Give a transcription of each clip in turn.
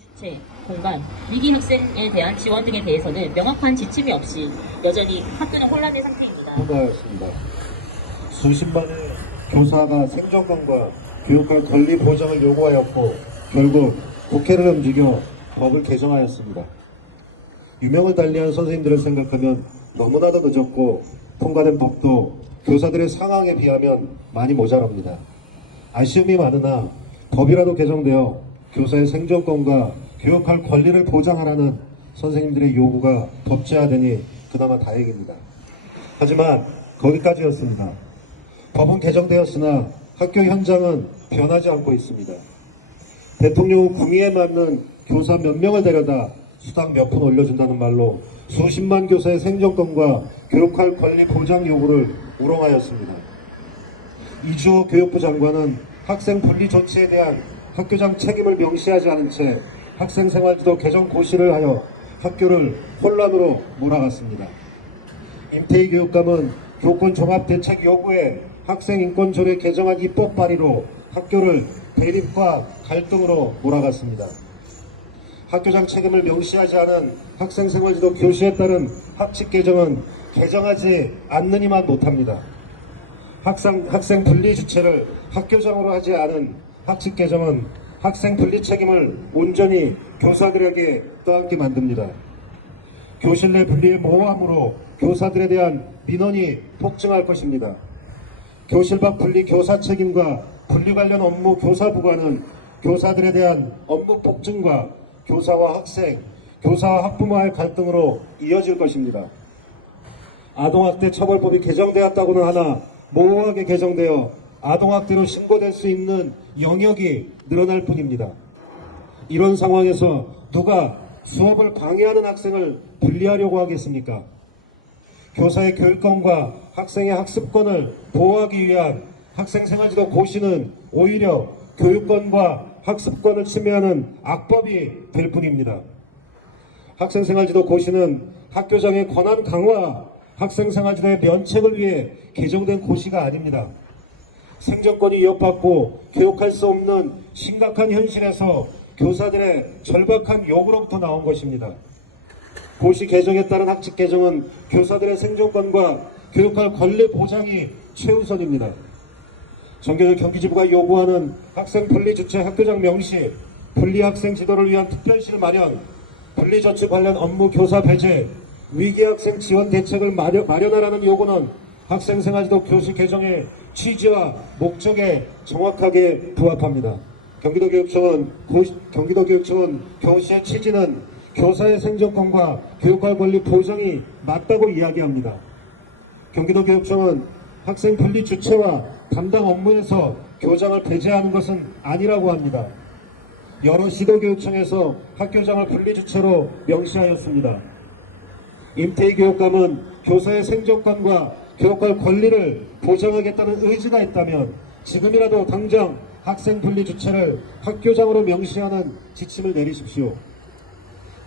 주체, 공간, 위기 학생에 대한 지원 등에 대해서는 명확한 지침이 없이 여전히 학교는 혼란의 상태입니다. 통과하였습니다. 수십만의 교사가 생존권과 교육할 권리 보장을 요구하였고 결국 국회를 움직여 법을 개정하였습니다. 유명을 달리한 선생님들을 생각하면 너무나도 늦었고 통과된 법도 교사들의 상황에 비하면 많이 모자랍니다. 아쉬움이 많으나 법이라도 개정되어 교사의 생존권과 교육할 권리를 보장하라는 선생님들의 요구가 법제화되니 그나마 다행입니다. 하지만 거기까지였습니다. 법은 개정되었으나 학교 현장은 변하지 않고 있습니다. 대통령은 구미에 맞는 교사 몇 명을 데려다 수당 몇 푼 올려준다는 말로 수십만 교사의 생존권과 교육할 권리 보장 요구를 우롱하였습니다. 이주호 교육부 장관은 학생 분리 조치에 대한 학교장 책임을 명시하지 않은 채 학생생활지도 개정 고시를 하여 학교를 혼란으로 몰아갔습니다. 임태희 교육감은 교권 종합대책 요구에 학생인권조례 개정안 입법 발의로 학교를 대립과 갈등으로 몰아갔습니다. 학교장 책임을 명시하지 않은 학생생활지도 교시에 따른 학칙 개정은 개정하지 않느니만 못합니다. 학생 분리 주체를 학교장으로 하지 않은 학칙 개정은 학생 분리 책임을 온전히 교사들에게 떠안게 만듭니다. 교실 내 분리의 모호함으로 교사들에 대한 민원이 폭증할 것입니다. 교실 밖 분리 교사 책임과 분리 관련 업무 교사부관은 교사들에 대한 업무 폭증과 교사와 학생, 교사와 학부모와의 갈등으로 이어질 것입니다. 아동학대 처벌법이 개정되었다고는 하나 모호하게 개정되어 아동학대로 신고될 수 있는 영역이 늘어날 뿐입니다. 이런 상황에서 누가 수업을 방해하는 학생을 분리하려고 하겠습니까? 교사의 교육권과 학생의 학습권을 보호하기 위한 학생생활지도 고시는 오히려 교육권과 학습권을 침해하는 악법이 될 뿐입니다. 학생생활지도 고시는 학교장의 권한 강화, 학생생활지도의 면책을 위해 개정된 고시가 아닙니다. 생존권이 위협받고 교육할 수 없는 심각한 현실에서 교사들의 절박한 요구로부터 나온 것입니다. 고시 개정에 따른 학칙 개정은 교사들의 생존권과 교육할 권리 보장이 최우선입니다. 전교조 경기지부가 요구하는 학생 분리 주체 학교장 명시, 분리 학생 지도를 위한 특별실 마련, 분리 조치 관련 업무 교사 배제, 위기 학생 지원 대책을 마련하라는 요구는 학생생활지도 교시 개정의 취지와 목적에 정확하게 부합합니다. 경기도교육청은 교시의 취지는 교사의 생존권과 교육할 권리 보장이 맞다고 이야기합니다. 경기도교육청은 학생 분리 주체와 담당 업무에서 교장을 배제하는 것은 아니라고 합니다. 여러 시도교육청에서 학교장을 분리 주체로 명시하였습니다. 임태희 교육감은 교사의 생존권과 교육할 권리를 보장하겠다는 의지가 있다면 지금이라도 당장 학생 분리 주체를 학교장으로 명시하는 지침을 내리십시오.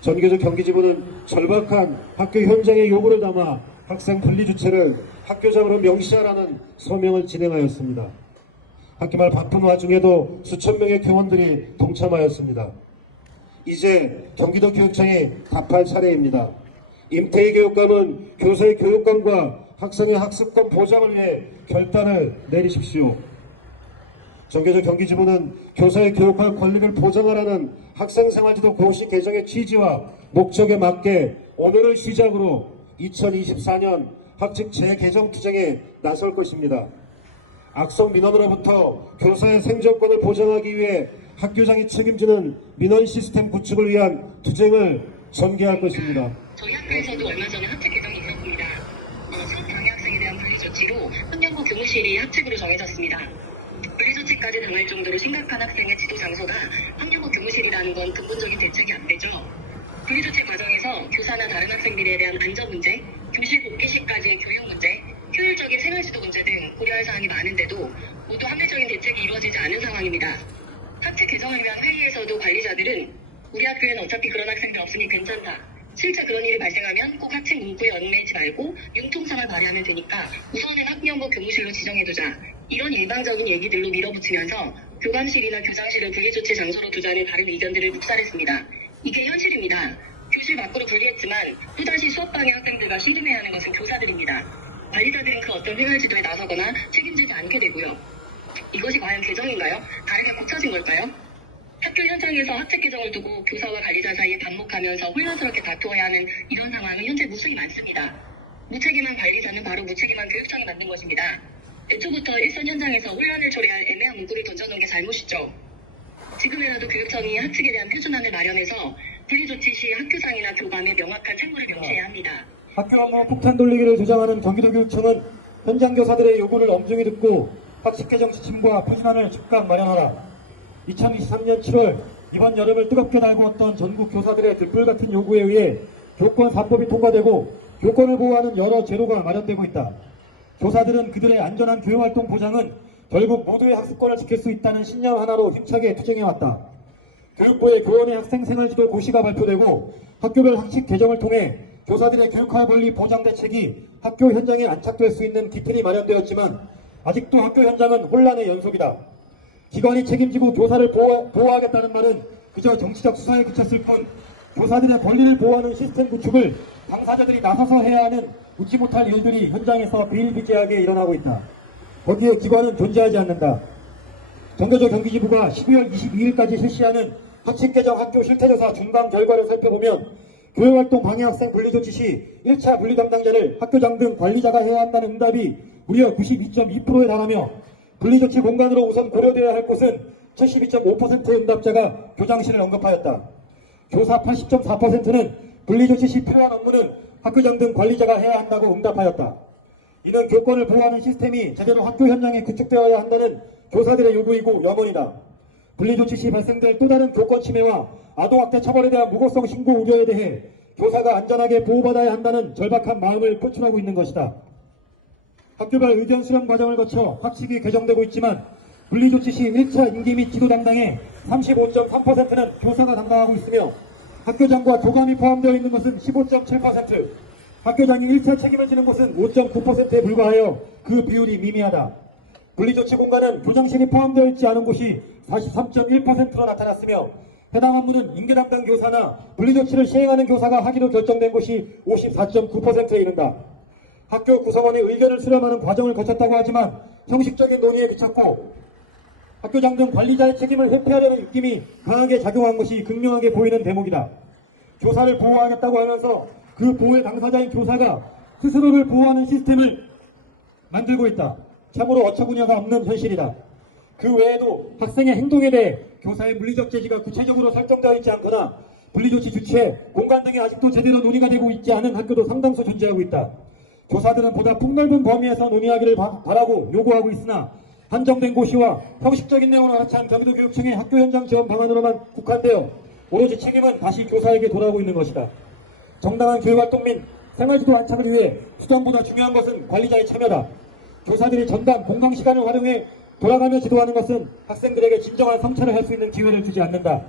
전교조 경기지부는 절박한 학교 현장의 요구를 담아 학생 분리 주체를 학교장으로 명시하라는 서명을 진행하였습니다. 학기 말 바쁜 와중에도 수천 명의 교원들이 동참하였습니다. 이제 경기도 교육청이 답할 차례입니다. 임태희 교육감은 교사의 교육권과 학생의 학습권 보장을 위해 결단을 내리십시오. 전교조 경기지부는 교사의 교육할 권리를 보장하라는 학생생활지도 고시 개정의 취지와 목적에 맞게 오늘을 시작으로 2024년 학칙 재개정 투쟁에 나설 것입니다. 악성 민원으로부터 교사의 생존권을 보장하기 위해 학교장이 책임지는 민원 시스템 구축을 위한 투쟁을 전개할 것입니다. 저희 학교에서도 얼마 전에 학칙 개정이 있었습니다. 수업 방해 학생에 대한 분리 조치로 학년부 교무실이 학칙으로 정해졌습니다. 분리 조치까지 당할 정도로 심각한 학생의 지도 장소가 학년부 교무실이라는 건 근본적인 대책이 안 되죠. 분리 조치 과정에서 교사나 다른 학생들에 대한 안전 문제, 교실 복귀 시까지의 교육 문제, 효율적인 생활지도 문제 등 고려할 사항이 많은데도 모두 합리적인 대책이 이루어지지 않은 상황입니다. 학칙 개정을 위한 회의에서도 관리자들은 우리 학교에는 어차피 그런 학생들 없으니 괜찮다. 실제 그런 일이 발생하면 꼭 학칙 문구에 얽매이지 말고 융통성을 발휘하면 되니까 우선은 학년부 교무실로 지정해두자. 이런 일방적인 얘기들로 밀어붙이면서 교감실이나 교장실을 분리조치 장소로 두자는 다른 의견들을 묵살했습니다. 이게 현실입니다. 교실 밖으로 분리했지만 또다시 수업방해 학생들과 씨름해야 하는 것은 교사들입니다. 관리자들은 그 어떤 생활지도에 나서거나 책임지지 않게 되고요. 이것이 과연 개정인가요? 다르게 고쳐진 걸까요? 학교 현장에서 학책 개정을 두고 교사와 관리자 사이에 반목하면서 혼란스럽게 다투어야 하는 이런 상황은 현재 무수히 많습니다. 무책임한 관리자는 바로 무책임한 교육청이 만든 것입니다. 애초부터 일선 현장에서 혼란을 초래할 애매한 문구를 던져놓은 게 잘못이죠. 지금이라도 교육청이 학칙에 대한 표준안을 마련해서 분리조치 시 학교장이나 교감의 명확한 책무를 명시해야 합니다. 학교 업무 폭탄 돌리기를 주장하는 경기도교육청은 현장 교사들의 요구를 엄중히 듣고 학칙 개정 지침과 표준안을 즉각 마련하라. 2023년 7월 이번 여름을 뜨겁게 달구었던 전국 교사들의 들불 같은 요구에 의해 교권 3법이 통과되고 교권을 보호하는 여러 제도가 마련되고 있다. 교사들은 그들의 안전한 교육활동 보장은 결국 모두의 학습권을 지킬 수 있다는 신념 하나로 힘차게 투쟁해왔다. 교육부의 교원의 학생 생활지도 고시가 발표되고 학교별 학칙 개정을 통해 교사들의 교육할 권리 보장 대책이 학교 현장에 안착될 수 있는 기틀이 마련되었지만 아직도 학교 현장은 혼란의 연속이다. 기관이 책임지고 교사를 보호하겠다는 말은 그저 정치적 수사에 그쳤을 뿐 교사들의 권리를 보호하는 시스템 구축을 당사자들이 나서서 해야 하는 웃지 못할 일들이 현장에서 비일비재하게 일어나고 있다. 거기에 기관은 존재하지 않는다. 정교조 경기지부가 12월 22일까지 실시하는 학칙 개정 학교 실태조사 중간 결과를 살펴보면 교육활동 방해 학생 분리조치 시 1차 분리 담당자를 학교장 등 관리자가 해야 한다는 응답이 무려 92.2%에 달하며 분리조치 공간으로 우선 고려되어야 할 곳은 72.5%의 응답자가 교장실을 언급하였다. 교사 80.4%는 분리조치 시 필요한 업무는 학교장 등 관리자가 해야 한다고 응답하였다. 이는 교권을 보호하는 시스템이 제대로 학교 현장에 구축되어야 한다는 교사들의 요구이고 염원이다. 분리조치 시 발생될 또 다른 교권 침해와 아동학대 처벌에 대한 무고성 신고 우려에 대해 교사가 안전하게 보호받아야 한다는 절박한 마음을 표출하고 있는 것이다. 학교별 의견 수렴 과정을 거쳐 학칙이 개정되고 있지만 분리조치 시 1차 임기 및 지도 담당의 35.3%는 교사가 담당하고 있으며 학교장과 교감이 포함되어 있는 것은 15.7%, 학교장이 1차 책임을 지는 것은 5.9%에 불과하여 그 비율이 미미하다. 분리조치 공간은 교장실이 포함되어 있지 않은 곳이 43.1%로 나타났으며 해당 업무는 임계 담당 교사나 분리조치를 시행하는 교사가 하기로 결정된 곳이 54.9%에 이른다. 학교 구성원의 의견을 수렴하는 과정을 거쳤다고 하지만 형식적인 논의에 그쳤고 학교장 등 관리자의 책임을 회피하려는 입김이 강하게 작용한 것이 극명하게 보이는 대목이다. 교사를 보호하겠다고 하면서 그 보호의 당사자인 교사가 스스로를 보호하는 시스템을 만들고 있다. 참으로 어처구니가 없는 현실이다. 그 외에도 학생의 행동에 대해 교사의 물리적 제지가 구체적으로 설정되어 있지 않거나 분리조치 주체, 공간 등이 아직도 제대로 논의가 되고 있지 않은 학교도 상당수 존재하고 있다. 교사들은 보다 폭넓은 범위에서 논의하기를 바라고 요구하고 있으나 한정된 고시와 형식적인 내용으로 알아찬 경기도교육청의 학교 현장 지원 방안으로만 국한되어 오로지 책임은 다시 교사에게 돌아오고 있는 것이다. 정당한 교육활동 및 생활지도 안착을 위해 수단보다 중요한 것은 관리자의 참여다. 교사들이 전담 공강 시간을 활용해 돌아가며 지도하는 것은 학생들에게 진정한 성찰을 할 수 있는 기회를 주지 않는다.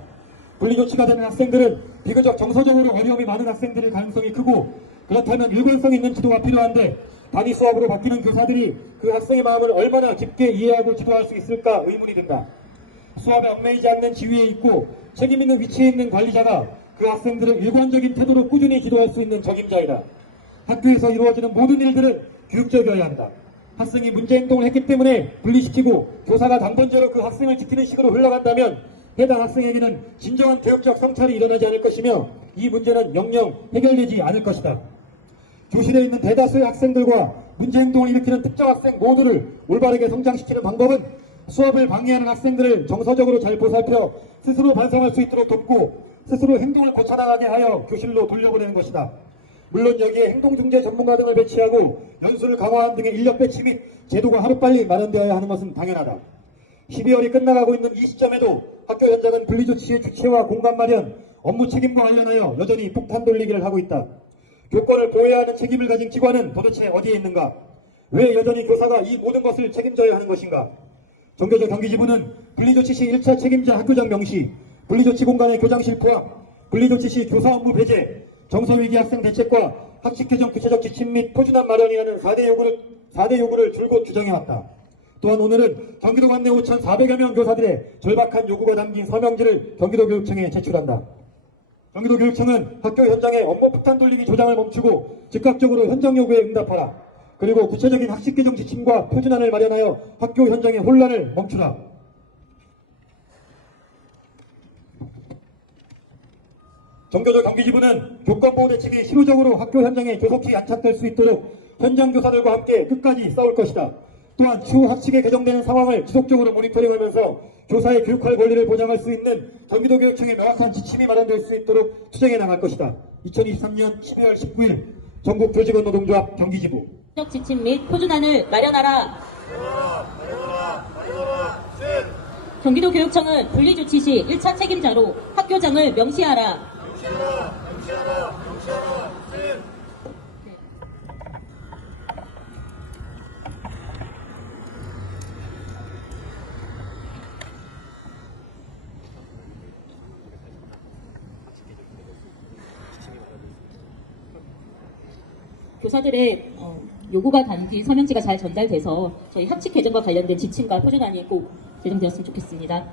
분리조치가 되는 학생들은 비교적 정서적으로 어려움이 많은 학생들일 가능성이 크고 그렇다면 일관성 있는 지도가 필요한데 단위 수업으로 바뀌는 교사들이 그 학생의 마음을 얼마나 깊게 이해하고 지도할 수 있을까 의문이 든다. 수업에 얽매이지 않는 지위에 있고 책임 있는 위치에 있는 관리자가 그 학생들을 일관적인 태도로 꾸준히 지도할 수 있는 적임자이다. 학교에서 이루어지는 모든 일들은 교육적이어야 한다. 학생이 문제 행동을 했기 때문에 분리시키고 교사가 단번제로 그 학생을 지키는 식으로 흘러간다면 해당 학생에게는 진정한 교육적 성찰이 일어나지 않을 것이며 이 문제는 영영 해결되지 않을 것이다. 교실에 있는 대다수의 학생들과 문제 행동을 일으키는 특정 학생 모두를 올바르게 성장시키는 방법은 수업을 방해하는 학생들을 정서적으로 잘 보살펴 스스로 반성할 수 있도록 돕고 스스로 행동을 고쳐나가게 하여 교실로 돌려보내는 것이다. 물론 여기에 행동중재 전문가 등을 배치하고 연수를 강화한 등의 인력 배치 및 제도가 하루빨리 마련되어야 하는 것은 당연하다. 12월이 끝나가고 있는 이 시점에도 학교 현장은 분리조치의 주체와 공간 마련, 업무 책임과 관련하여 여전히 폭탄 돌리기를 하고 있다. 교권을 보호해야 하는 책임을 가진 기관은 도대체 어디에 있는가? 왜 여전히 교사가 이 모든 것을 책임져야 하는 것인가? 정교조 경기지부는 분리조치 시 1차 책임자 학교장 명시, 분리조치 공간의 교장실 포함, 분리조치 시 교사 업무 배제, 정서위기 학생 대책과 학칙 개정 구체적 지침 및 표준안 마련이라는 4대 요구를 줄곧 규정해왔다. 또한 오늘은 경기도 관내 5,400여 명 교사들의 절박한 요구가 담긴 서명지를 경기도교육청에 제출한다. 경기도교육청은 학교 현장의 업무 폭탄 돌리기 조장을 멈추고 즉각적으로 현장 요구에 응답하라. 그리고 구체적인 학습 개정 지침과 표준안을 마련하여 학교 현장의 혼란을 멈추라. 정교조 경기지부는 교권보호 대책이 실효적으로 학교 현장에 조속히 안착될 수 있도록 현장 교사들과 함께 끝까지 싸울 것이다. 또한 추후 학칙에 개정되는 상황을 지속적으로 모니터링하면서 교사의 교육할 권리를 보장할 수 있는 경기도교육청의 명확한 지침이 마련될 수 있도록 투쟁해 나갈 것이다. 2023년 12월 19일 전국 교직원 노동조합 경기지부. 적 지침 및 표준안을 마련하라. 경기도 교육청은 분리조치 시 1차 책임자로 학교장을 명시하라. 교사들의 요구가 담긴 서명지가 잘 전달돼서 저희 학칙 개정과 관련된 지침과 표준안이 꼭 제정되었으면 좋겠습니다.